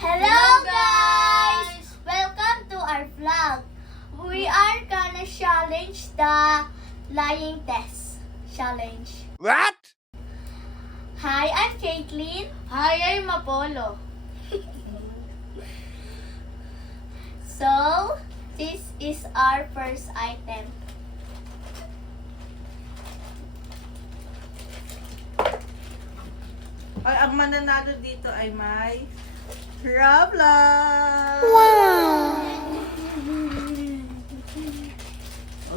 Hello guys! Welcome to our vlog. We are gonna challenge the lying test challenge. What? Hi, I'm Caitlin. Hi, I'm Apollo. So, this is our first item. Ang mananalo dito ay may Roblox!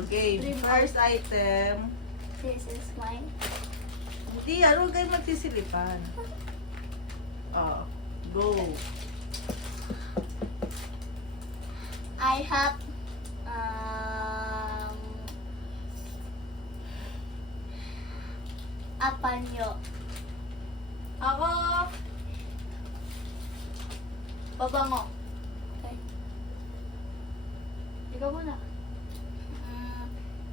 Okay, first item. This is mine. Hindi yan, huwag kayo magsisilipan. Oh, go. I have a panyo. Ako, pabango. Okay. Ikaw muna.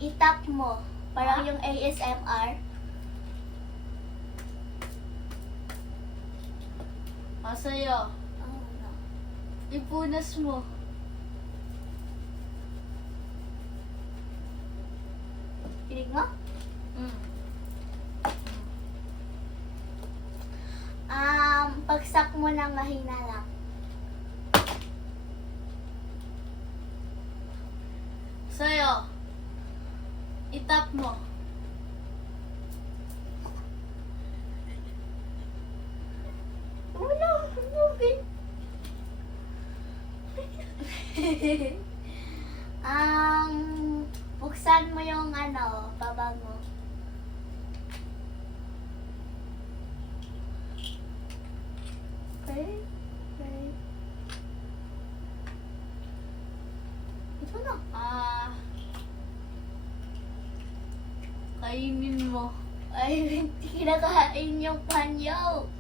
Itap mo. Parang yung ASMR. Sa'yo. No. Ipunas mo. Pinig mo? Pagsak mo ng mahina lang. Sa'yo. Itap mo. Wala, okay. Buksan mo yung pabango. Okay. Okay. Ito na. Kainin mo. Ay, hindi kinakain yung panyo.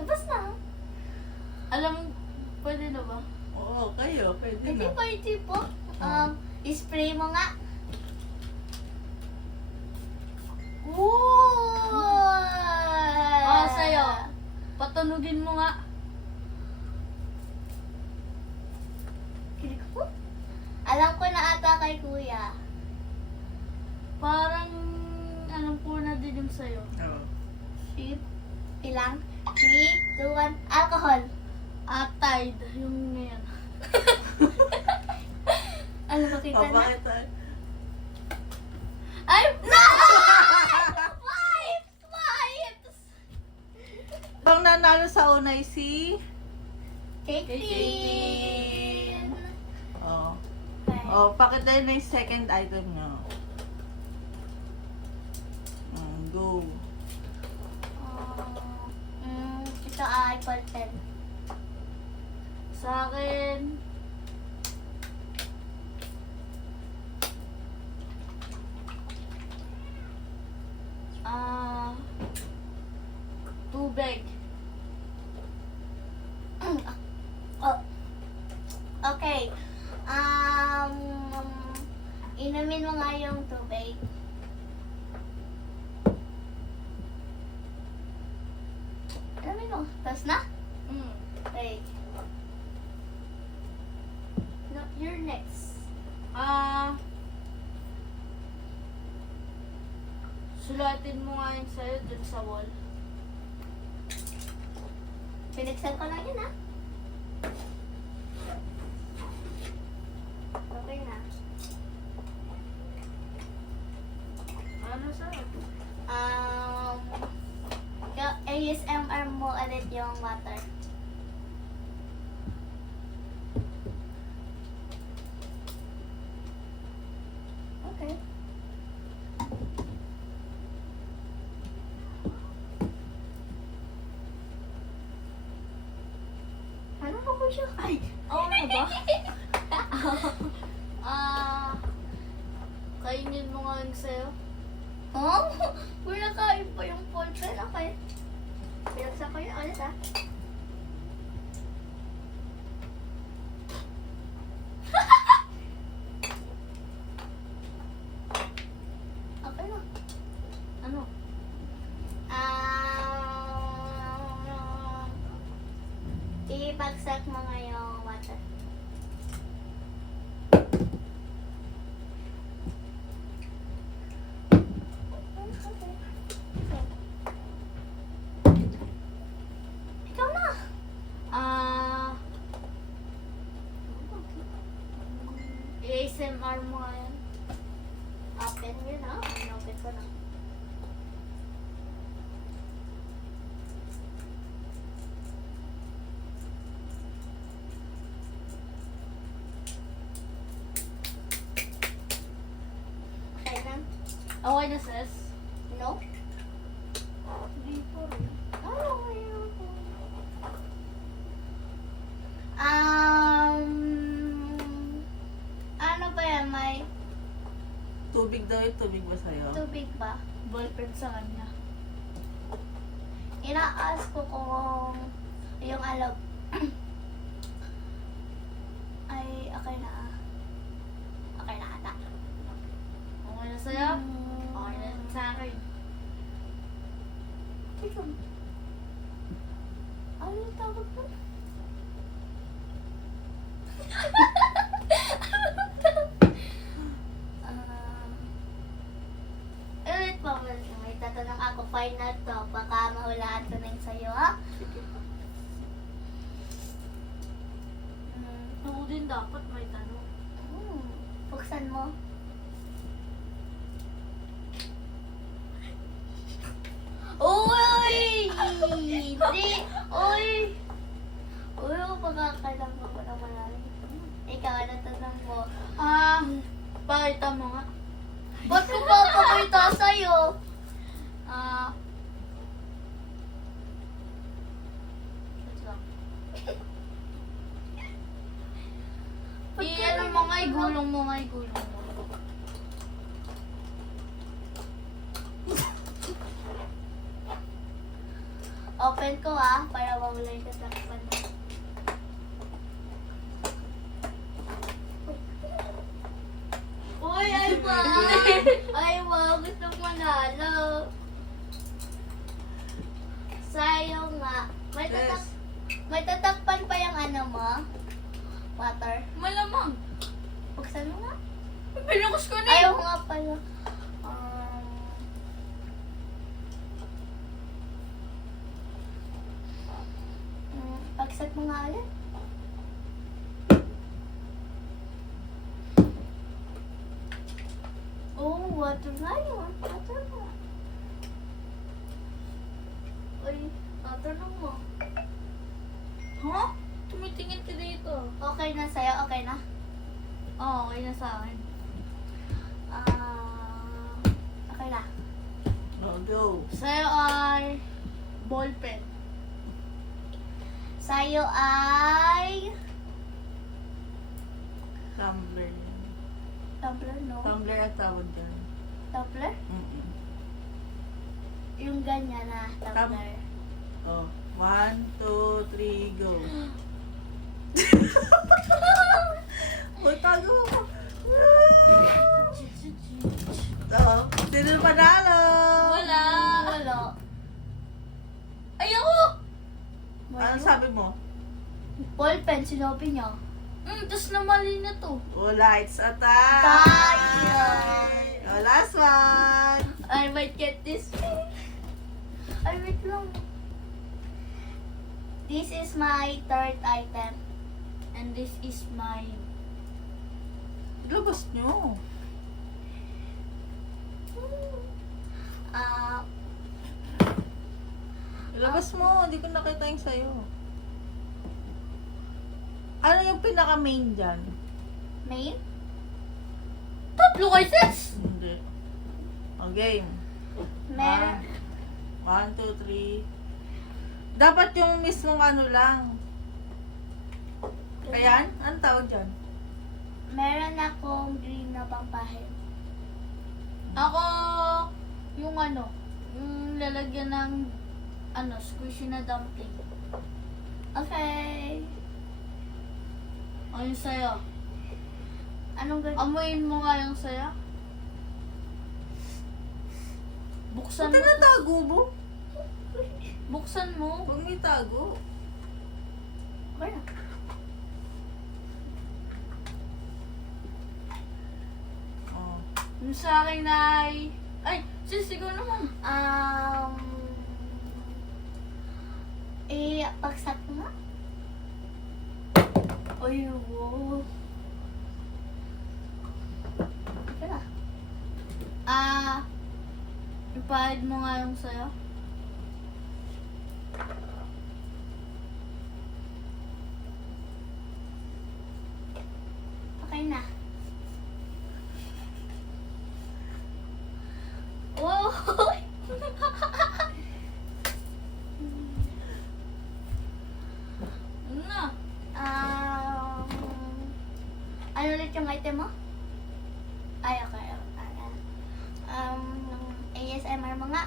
Tapos na. Alam, pwede na ba? Oo, kayo, pwede Hindi na. pa ito po. Spray mo nga. Ooh! Sa'yo. Patunugin mo nga. Kilig ko. Alam ko na ata kay kuya. Parang, anong puna din yung sa'yo. Oo. Shit. Ilang? 3, 2, 1. Alcohol. Tide, yung ngayon. Ano makita Oh, na? bakit? Ay! No! Wipes! Ang nanalo sa una ay si... Caitlin! Oh. Okay. Oh, pakita na yung second item nyo. Go. Ito ay ball pen. Sa akin, tubig. Oh. Okay. Inumin mo nga yung tubig. Inumin mo. Tapos na? Okay. No, you're next. Sulatin mo nga yung sa'yo dun sa wall. Pinagsan ko lang yun, ha? Okay na. Ano sa'yo? Yung ASMR mo ulit yung water. Okay. Ano ka po siya? Ay! Oo na ba? Kainin mo nga yung sa'yo. Oh, wala kain pa yung ballpen. Okay. Pinagsa ko yun ulit, ha? ibagsak mo ngayong water. Ikaw na. Ah... ASMR mo nga yan. Open yun ha. Open ko na. Okay na? Okay na, sis? No? Hindi po rin. Ano yun? Ano ba yan? May Tubig daw yung tubig ba sa'yo? tubig ba? Ballpen sa kanya. Inaas ko kung yung alog. Ay, okay na ah. Okay na ata. Okay na sa'yo? Okay na sa akin. Ito. Ano yung tawag mo? Ulit pa mo. May tatanong ako. Final to. Baka mahulaan ko na yung sa'yo, ha? Ako din dapat may tanong. Buksan mo. Uy! Hindi! Uy! Uy, pagkakalang ako na malalim. Ikaw, ano tanong mo? Pakita mo nga. Ba't ko ba pakita sa'yo? Ah... wait lang. I-ano mo nga, igulong mo nga, igulong mo. Open ko ah, para mawala yung tatakpan. Uy, ay wow! Ay wow, gusto mo manalo. Sayang nga. Yes. May tatakpan pa yung ano mo? Water. Malamang. Buksan mo nga. Pinukus ko na Ayaw yun. nga pala. Pagset mo nga ulit. Oh, water nga yun. Water mo. Uy, water na mo. Ha? Tumitingin ka dito. Okay na sa'yo? Okay na? Oo, okay na sa akin. Okay na. Oh, go. Sa'yo ay... ballpen. Sa'yo ay... Tumbler. Tumbler, no? Tumbler ang tawag dyan. Tumbler? Mm-mm. Yung ganyan na tumbler. Oh, 1, 2, 3, go. Oh, tago ko. Oh, sino panalo? Wala. Wala. Ayoko! Ano sabi mo? Ballpen, sinabi niya. Tas na mali na to. Oh, lights attack! Tayo! Oh, last one! I might get this. Ay, wait lang. This is my third item. And this is my... Ilabas nyo. Ilabas mo, hindi ko nakita yung sayo. Ano yung pinaka-main dyan? Main? Tatlo kay sis! Hindi. O, game. Meron. 1, 2, 3. Dapat yung mismong ano lang. Ayan? Anong tawag dyan? Meron akong green na pampahin. Ako, yung ano, yung lalagyan ng squishy na dumpling. Okay. O yung sayo. Anong ganyan? Amuin mo nga yung sayo. Buksan Ito mo. na tago mo? Buksan mo. Huwag may tago. Okay na. Oh. Yung sa akin ay... Ay, sisigaw naman. Paksak mo nga. Ay, wow. Okay na. Ipahid mo nga yung sayo. Okay na. Oh! Ano na? Ano ulit yung item mo? Ay, okay. ASMR mo nga.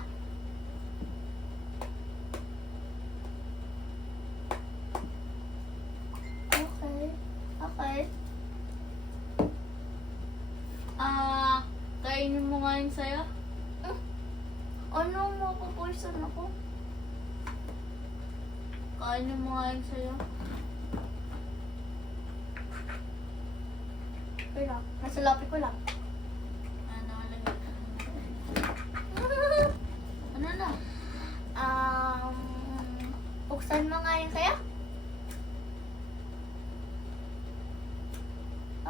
Okay. Okay. Kainin mo nga yung sayo. Ano, mapapoison ako? Kainin mo nga yung sayo. Pero, nasa lapi ko lang. Ano, lagyan. Ano na? Buksan mo nga yung sayo.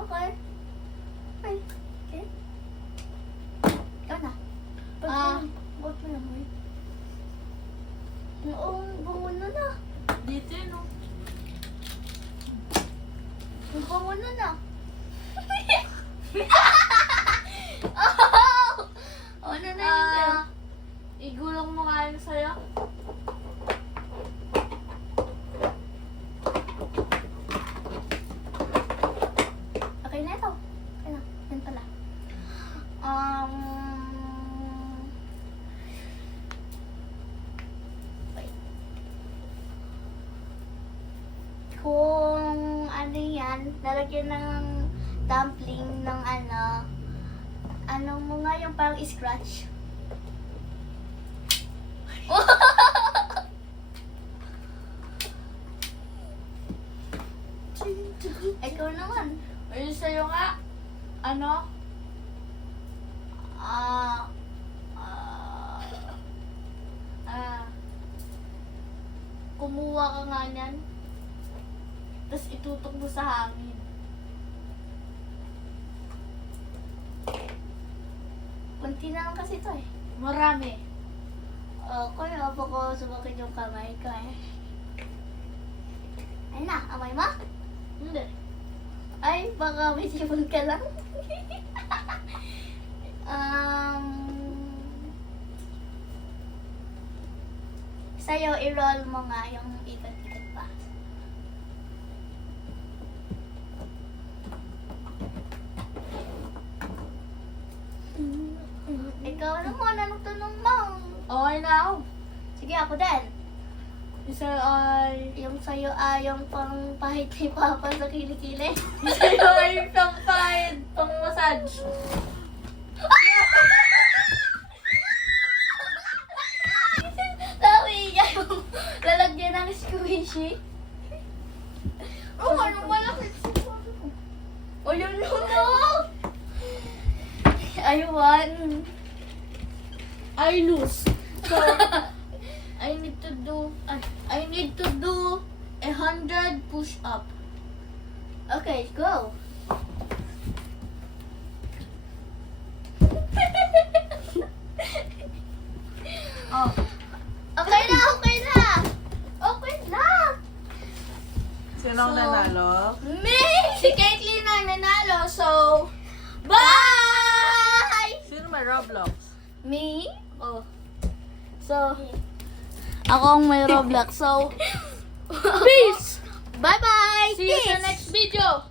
Okay. Okay. Okay. Ikaw na. Ba't mo lang, wait. Oo, bango na na. Dito yun, oh. Bango na na. Oh, ano na yun sa'yo? Igulong mo nga yung sayo. Okay na ito. Okay na. Yan pala. Wait. Kung ano yan, lalagyan ng dumpling ng ano mo nga yung parang scratch. Ikaw naman. Yung sayo nga. Ano? Kumuha ka nga niyan. Tapos itutok mo sa hangin. Kunti na lang kasi ito eh. Marami. Kaya baka sumakit yung kamay ko eh. Ay na, amay mo? Hindi. Ay, baka may sipon ka lang. Sa'yo, i-roll mo nga yung ikot-ikot pa. Ikaw naman, anong tanong mo? Okay na ako. Sige, ako din. Isa ay... Yung sa'yo yung pang pahit ni Papa sa kilikili. Sa'yo ay pang-pahid, pang-massage. Tawi niya yung lalagyan ng squishy. Oh, anong malaki? O yun no! I won. I lose. So, I need to do 100 push-up. Okay, go. Oh. Okay na, okay na. Okay na. Sinong nanalo? Me! Si Caitlyn ang nanalo, so... Bye! Sino may Roblox? Me? Oh. So, ako ang may Roblox. So, peace! Bye-bye! See you sa Peace! next video!